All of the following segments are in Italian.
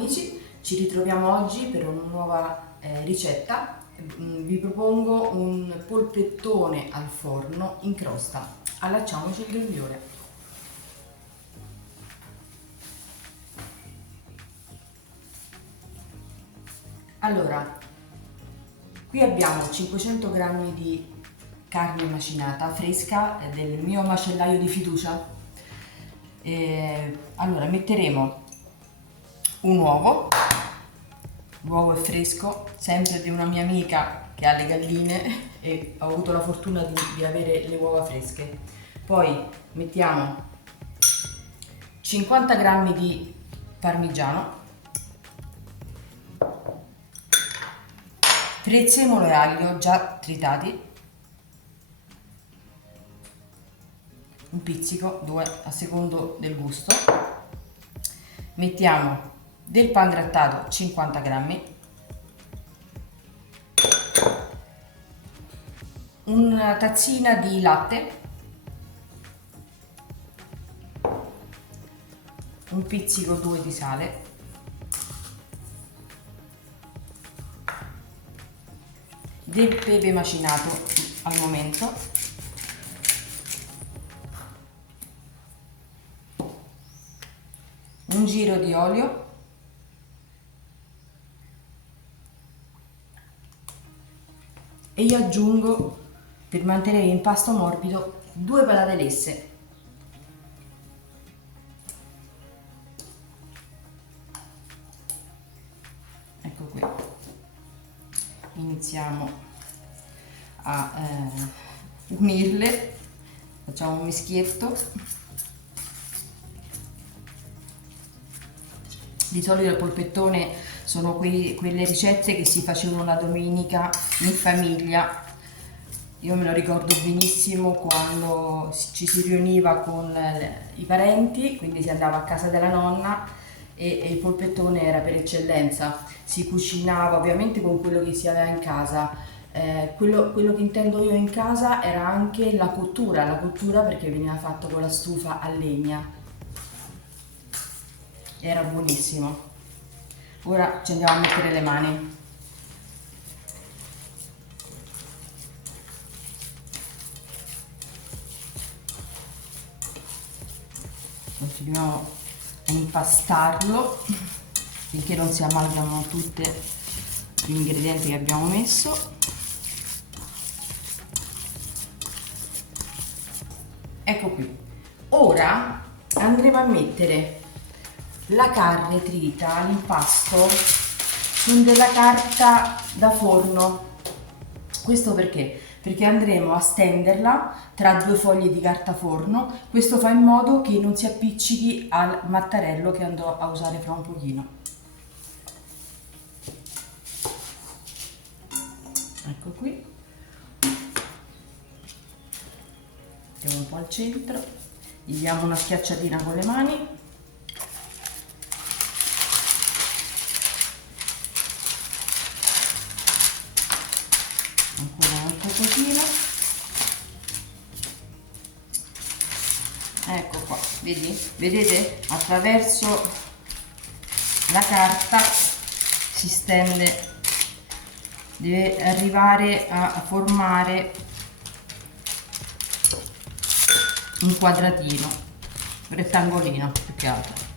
amici, ci ritroviamo oggi per una nuova ricetta. Vi propongo un polpettone al forno in crosta. Allacciamoci il grembiule. Allora, qui abbiamo 500 grammi di carne macinata fresca del mio macellaio di fiducia. Allora, metteremo un uovo. L'uovo è fresco, sempre di una mia amica che ha le galline e ho avuto la fortuna di avere le uova fresche. Poi mettiamo 50 grammi di parmigiano, prezzemolo e aglio già tritati, un pizzico, 2 a secondo del gusto. Mettiamo del pangrattato 50 grammi, una tazzina di latte, un pizzico 2 di sale, del pepe macinato al momento, un giro di olio, e io aggiungo, per mantenere l'impasto morbido, 2 patate lesse. Ecco qui. Iniziamo a unirle, facciamo un mischietto. Di solito il polpettone sono quelle ricette che si facevano la domenica in famiglia. Io me lo ricordo benissimo quando ci si riuniva con i parenti, quindi si andava a casa della nonna e il polpettone era per eccellenza. Si cucinava ovviamente con quello che si aveva in casa. Quello che intendo io in casa era anche la cottura perché veniva fatto con la stufa a legna. Era buonissimo. Ora ci andiamo a mettere le mani. Continuiamo a impastarlo finché non si amalgamano tutti gli ingredienti che abbiamo messo. Ecco qui. Ora andremo a mettere la carne trita, l'impasto, su della carta da forno. Questo perché? Perché andremo a stenderla tra 2 foglie di carta forno. Questo fa in modo che non si appiccichi al mattarello che andrò a usare fra un pochino. Ecco qui. Mettiamo un po' al centro, gli diamo una schiacciatina con le mani. Ancora un altro pochino. Ecco qua, vedete? Attraverso la carta si stende, deve arrivare a formare un quadratino, un rettangolino più che altro.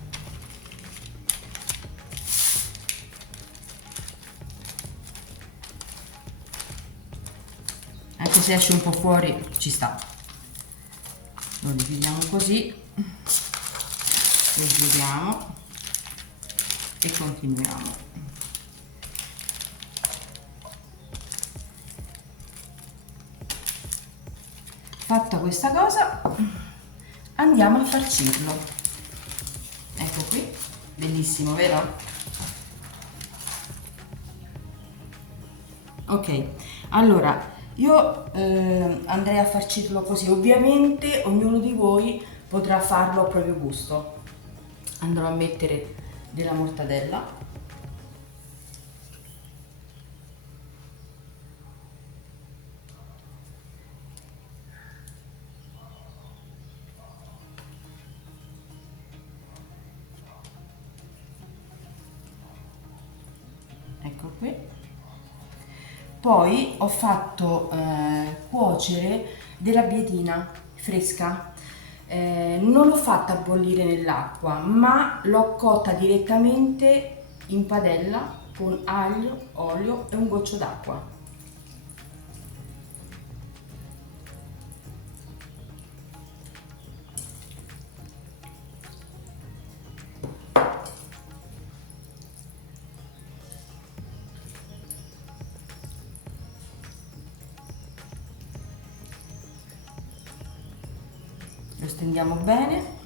Anche se esce un po' fuori ci sta. Lo dividiamo così, lo giriamo e continuiamo. Fatta questa cosa, andiamo a farcirlo. Ecco qui, bellissimo, vero? Ok, allora io andrei a farcirlo così. Ovviamente ognuno di voi potrà farlo a proprio gusto. Andrò a mettere della mortadella, qui. Poi ho fatto cuocere della bietina fresca. Non l'ho fatta bollire nell'acqua, ma l'ho cotta direttamente in padella con aglio, olio e un goccio d'acqua. Lo stendiamo bene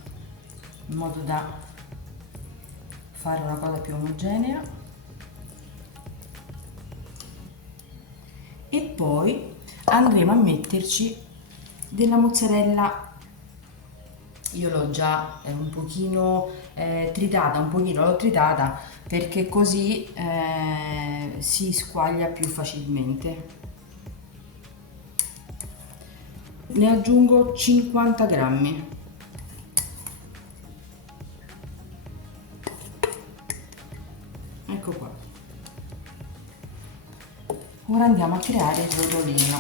in modo da fare una cosa più omogenea e poi andremo a metterci della mozzarella. Io l'ho già un pochino tritata, l'ho tritata perché così si squaglia più facilmente. Ne aggiungo 50 grammi. Ecco qua. Ora andiamo a creare il rotolino.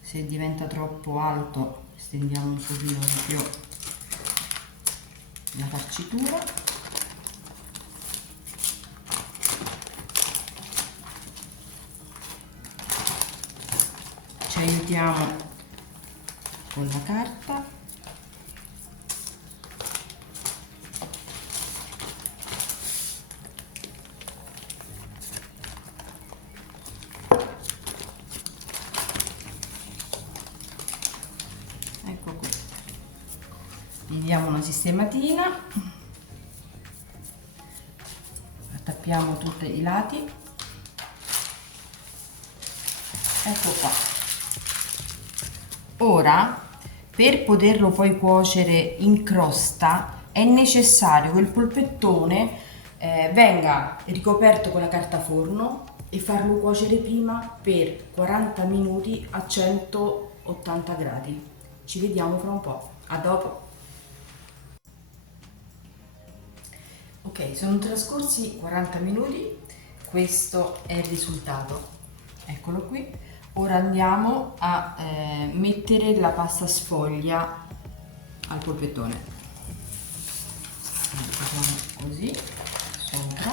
Se diventa troppo alto stendiamo un pochino di più la farcitura. Ci aiutiamo con la carta. Ecco qui. Gli diamo una sistematina, attappiamo tutti i lati. Ecco qua. Ora, per poterlo poi cuocere in crosta, è necessario che il polpettone venga ricoperto con la carta forno e farlo cuocere prima per 40 minuti a 180 gradi. Ci vediamo fra un po'. A dopo. Ok, sono trascorsi 40 minuti, questo è il risultato. Eccolo qui. Ora andiamo a mettere la pasta sfoglia al polpettone. Facciamo così sopra.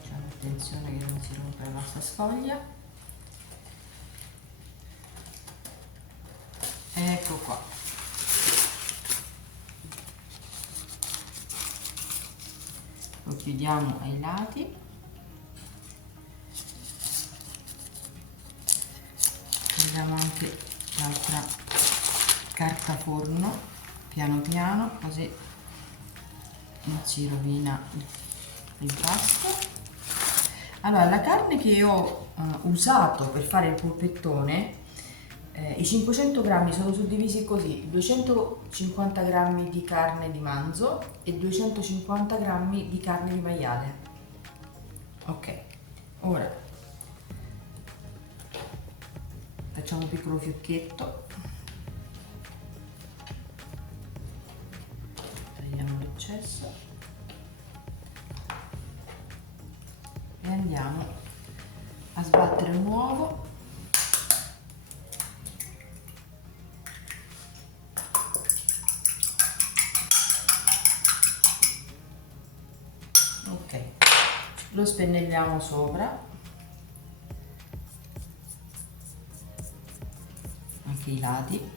Facciamo attenzione che non si rompa la pasta sfoglia. Ecco qua. Lo chiudiamo ai lati. Prendiamo anche l'altra carta forno piano piano, così non si rovina l'impasto. Allora, la carne che ho usato per fare il polpettone, i 500 grammi sono suddivisi così: 250 grammi di carne di manzo e 250 grammi di carne di maiale. Ok, ora facciamo un piccolo fiocchetto, tagliamo l'eccesso e andiamo a sbattere un uovo. Ok, lo spennelliamo sopra, anche i lati.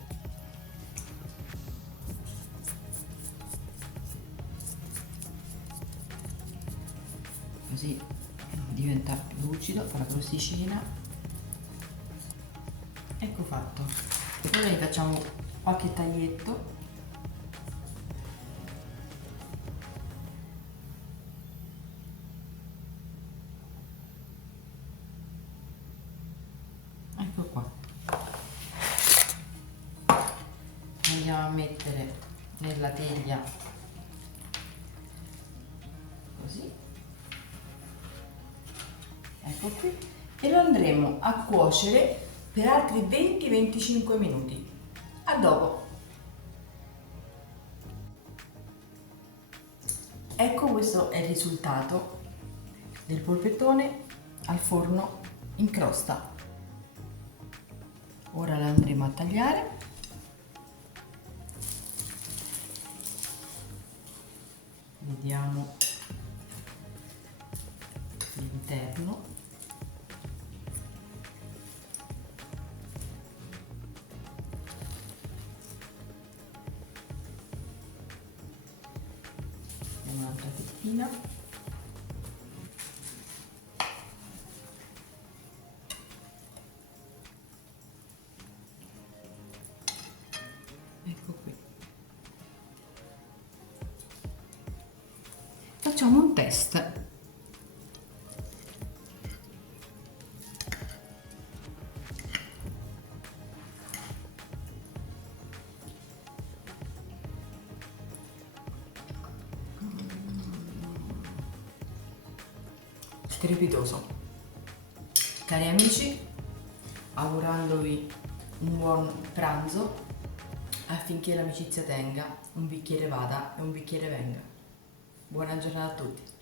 Così diventa più lucido, fa la crosticina. Ecco fatto. Ora gli facciamo qualche taglietto. Ecco qua. Andiamo a mettere nella teglia ecco qui, e lo andremo a cuocere per altri 20-25 minuti. A dopo. Ecco, questo è il risultato del polpettone al forno in crosta. Ora la andremo a tagliare. Vediamo l'interno. Un'altra fettina. Ecco qui. Facciamo un test. Strepitoso. Cari amici, augurandovi un buon pranzo, affinché l'amicizia tenga, un bicchiere vada e un bicchiere venga. Buona giornata a tutti.